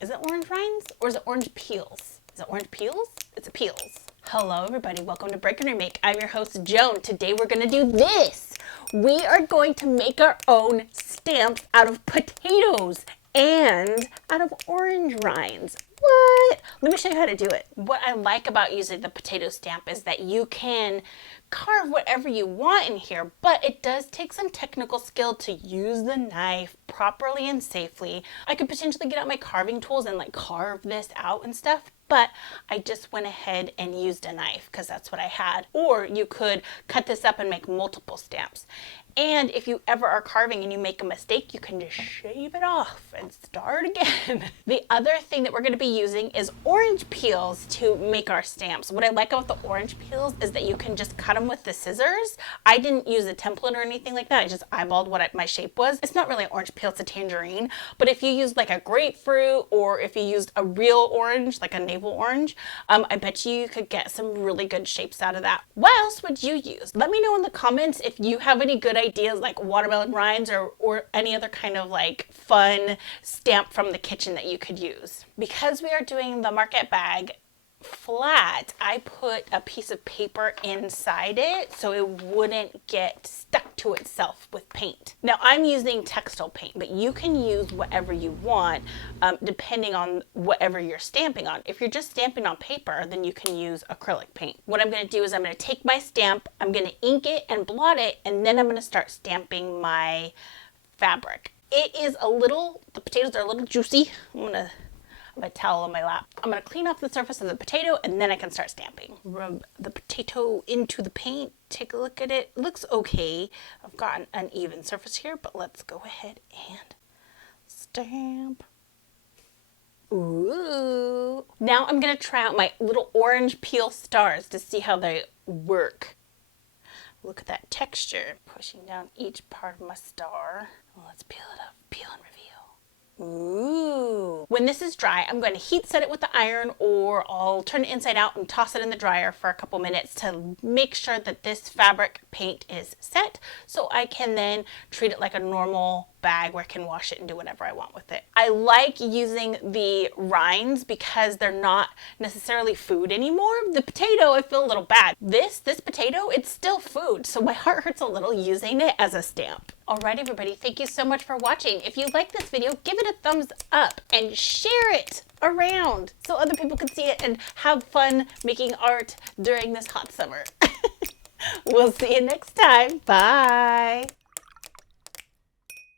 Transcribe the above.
Is it orange rinds or is it orange peels? Is it orange peels? It's peels. Hello everybody, welcome to Break Remake. I'm your host Joan. Today we're gonna do this. We are going to make our own stamps out of potatoes and out of orange rinds. What? Let me show you how to do it. What I like about using the potato stamp is that you can carve whatever you want in here, but it does take some technical skill to use the knife properly and safely. I could potentially get out my carving tools and like carve this out and stuff, but I just went ahead and used a knife because that's what I had. Or you could cut this up and make multiple stamps. And if you ever are carving and you make a mistake, you can just shave it off and start again. The other thing that we're going to be using is orange peels to make our stamps. What I like about the orange peels is that you can just cut them with the scissors. I didn't use a template or anything like that. I just eyeballed what my shape was. It's not really an orange peel, it's a tangerine. But if you used like a grapefruit or if you used a real orange, like a navel orange, I bet you could get some really good shapes out of that. What else would you use? Let me know in the comments if you have any good ideas like watermelon rinds or any other kind of like fun stamp from the kitchen that you could use. Because we are doing the market bag flat, I put a piece of paper inside it so it wouldn't get stuck to itself with paint. Now I'm using textile paint, but you can use whatever you want depending on whatever you're stamping on. If you're just stamping on paper, then you can use acrylic paint. What I'm going to do is I'm going to take my stamp, I'm going to ink it and blot it, and then I'm going to start stamping my fabric. It is the potatoes are a little juicy. I'm going to a towel on my lap. I'm going to clean off the surface of the potato and then I can start stamping. Rub the potato into the paint. Take a look at it. It looks okay. I've got an uneven surface here, but let's go ahead and stamp. Ooh. Now I'm going to try out my little orange peel stars to see how they work. Look at that texture. Pushing down each part of my star. Let's peel it up. Peel and reveal. Ooh. When this is dry, I'm going to heat set it with the iron, or I'll turn it inside out and toss it in the dryer for a couple minutes to make sure that this fabric paint is set, so I can then treat it like a normal bag where I can wash it and do whatever I want with it. I like using the rinds because they're not necessarily food anymore. The potato, I feel a little bad. This potato, it's still food, so my heart hurts a little using it as a stamp. Alright everybody, thank you so much for watching. If you like this video, give it a thumbs up and share it around so other people can see it and have fun making art during this hot summer. We'll see you next time. Bye.